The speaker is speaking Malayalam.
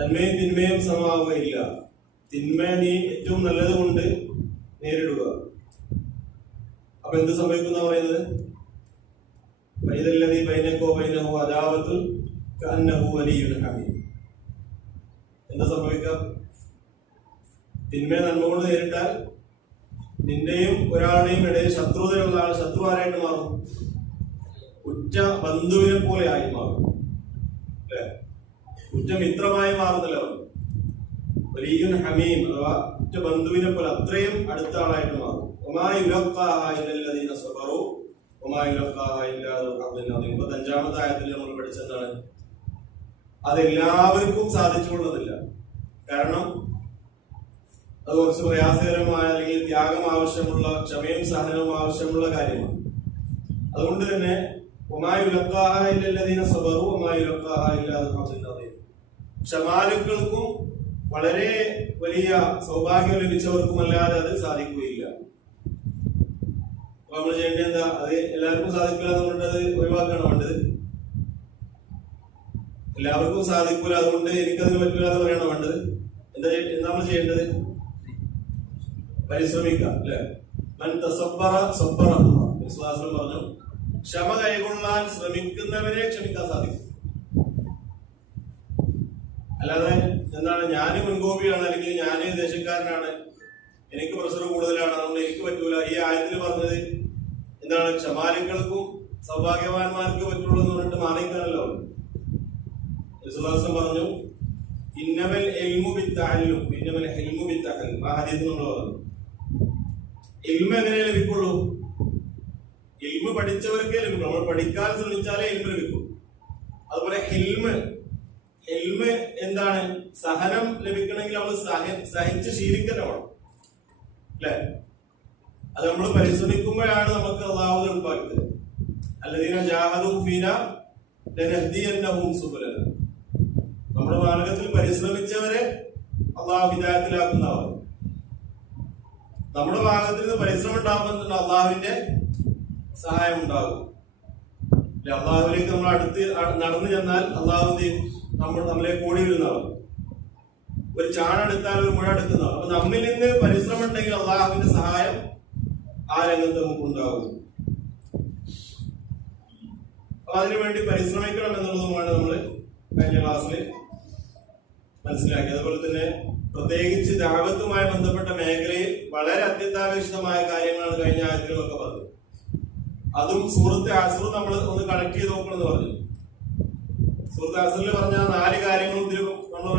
നന്മയും തിന്മയും സമമാവുകയില്ല. തിന്മ നീ ഏറ്റവും നല്ലത് കൊണ്ട് നേരിടുക. അപ്പൊ എന്ത് സംഭവിക്കുന്ന പറയുന്നത്? ഫൈദല്ലദീ ബൈനകോ ബൈനഹു അദാവത്തുൻ കഅന്നഹു വലിയ്യുൻ ഹമീം. എന്താ സംഭവിക്കുക? തിന്മയെ നന്മ കൊണ്ട് നേരിട്ടാൽ നിന്റെയും ഒരാളുടെയും ഇടയിൽ ശത്രുതയുള്ള ആൾ ശത്രു ആരായിട്ട് മാറും? ഉറ്റ ബന്ധുവിനെ പോലെ ആയി മാറും. അല്ലെ? ഉറ്റ മിത്രമായി മാറുന്നല്ലോ. വലിയ്യുൻ ഹമീം അഥവാ ഉറ്റ ബന്ധുവിനെ പോലെ അത്രയും അടുത്ത ആളായിട്ട് മാറും. വമാ യുലഖാഹാ ഇല്ലല്ലദീന സബറു വമാ യുലഖാഹാ ഇല്ലാ ദു ഹദ്ദിൻ അദീം. 35-ാമത്തെ ആയത്തിൽ നമ്മൾ പഠിച്ചതാണ്, അതെല്ലാവർക്കും സാധിച്ചുകൊള്ളതില്ല. കാരണം അത് കുറച്ച് പ്രയാസകരമായ അല്ലെങ്കിൽ ത്യാഗം ആവശ്യമുള്ള, ക്ഷമയും സഹനവും ആവശ്യമുള്ള കാര്യമാണ്. അതുകൊണ്ട് തന്നെ വമാ യുലഖാഹാ ഇല്ലല്ലദീന സബറു വമാ യുലഖാഹാ ഇല്ലാ ദു ഹദ്ദിൻ അദീം. ക്ഷമാലുക്കൾക്കും വളരെ വലിയ സൗഭാഗ്യം ലഭിച്ചവർക്കുമല്ലാതെ അത് സാധിക്കുകയില്ല. അപ്പൊ നമ്മൾ ചെയ്യേണ്ടത് എന്താ? അത് എല്ലാവർക്കും സാധിക്കില്ല എന്നുകൊണ്ട് അത് ഒഴിവാക്കണം വേണ്ടത്. എല്ലാവർക്കും സാധിക്കൂല, അതുകൊണ്ട് എനിക്കതിന് പറ്റില്ല എന്ന് പറയണം വേണ്ടത്. എന്താ നമ്മൾ ചെയ്യേണ്ടത്? പരിശ്രമിക്കാം. അല്ലെ? മൻ തസബ്ബറ സബ്ബറല്ലാഹ്. വിശ്വാസം പറഞ്ഞു, ക്ഷമ കൈകൊള്ളാൻ ശ്രമിക്കുന്നവരെ ക്ഷമിക്കാൻ സാധിക്കും. അല്ലാതെ എന്താണ്, ഞാൻ മുൻകോപിയാണ് അല്ലെങ്കിൽ ഞാൻ ദേശക്കാരനാണ്, എനിക്ക് പ്രഷർ കൂടുതലാണ്, അതുകൊണ്ട് എനിക്ക് പറ്റൂല. ഈ ആയത്തിൽ പറഞ്ഞത് എന്താണ്? ക്ഷമാലുക്കൾക്കും സൗഭാഗ്യവാന്മാർക്ക് പറ്റുള്ളൂ എന്ന് പറഞ്ഞിട്ട് മാറിക്കാണല്ലോ. വിശ്വാസം പറഞ്ഞു, ഇന്നമൽ ഇൽമു ബിത്തഅല്ലും ഇന്നമൽ ഇൽമു ബിത്തഅല്ലും. ആ ഹദീസ് നമ്മൾ പറഞ്ഞു. ഇൽമ എങ്ങനെ ലഭിക്കുള്ളൂ? ഇൽമ പഠിച്ചവർക്കേ ലഭിക്കും. നമ്മൾ പഠിക്കാൻ ശ്രമിച്ചാലേ ഇൽമ ലഭിക്കും. അതുപോലെ ഹിൽമ എന്താണ്? സഹനം ലഭിക്കണമെങ്കിൽ നമ്മൾ സഹിച്ച് ശീലിക്കലാണ്. അല്ലെ? അത് നമ്മൾ പരിശ്രമിക്കുമ്പോഴാണ് നമുക്ക് അല്ലാഹു എളുപ്പമാക്കുന്നത്. അല്ലദീന ജാഹദൂ ഫീനാ ലനഹ്ദിയന്നഹും സുബലന. നമ്മുടെ മാർഗത്തിൽ പരിശ്രമിച്ചവരെ അല്ലാഹു ഹിദായത്തിലാക്കുന്നവർ. നമ്മുടെ ഭാഗത്തിൽ നിന്ന് പരിശ്രമം ഉണ്ടാകുമ്പോൾ അള്ളാഹുവിന്റെ സഹായം ഉണ്ടാകും. അള്ളാഹുവിലേക്ക് നമ്മൾ അടുത്ത് നടന്നു ചെന്നാൽ അള്ളാഹുവിന്റെ നമ്മളെ കൂടി വരുന്നവർ. ഒരു ചാണെടുത്താൽ ഒരു മുഴ എടുക്കുന്നവർ. അപ്പൊ നമ്മിൽ നിന്ന് പരിശ്രമം ഉണ്ടെങ്കിൽ അള്ളാഹുവിന്റെ സഹായം ആ രംഗത്ത് നമുക്ക് ഉണ്ടാകും. അപ്പൊ അതിനുവേണ്ടി പരിശ്രമിക്കണം എന്നുള്ളതുമാണ് നമ്മൾ കഴിഞ്ഞ ക്ലാസ്സിൽ മനസ്സിലാക്കി. അതുപോലെ തന്നെ പ്രത്യേകിച്ച് ദഅവത്തുമായി ബന്ധപ്പെട്ട മേഖലയിൽ വളരെ അത്യന്താപേക്ഷിതമായ കാര്യങ്ങളാണ് കഴിഞ്ഞ ആയത്തുകളൊക്കെ പറഞ്ഞത്. അതും സൂറത്ത് അസ്ർ നമ്മൾ ഒന്ന് കണക്ട് ചെയ്ത് നോക്കണമെന്ന് പറഞ്ഞു. സൂറത്ത് അസ്റിൽ പറഞ്ഞ 4 കാര്യങ്ങളും ഇതിൽ നമ്മൾ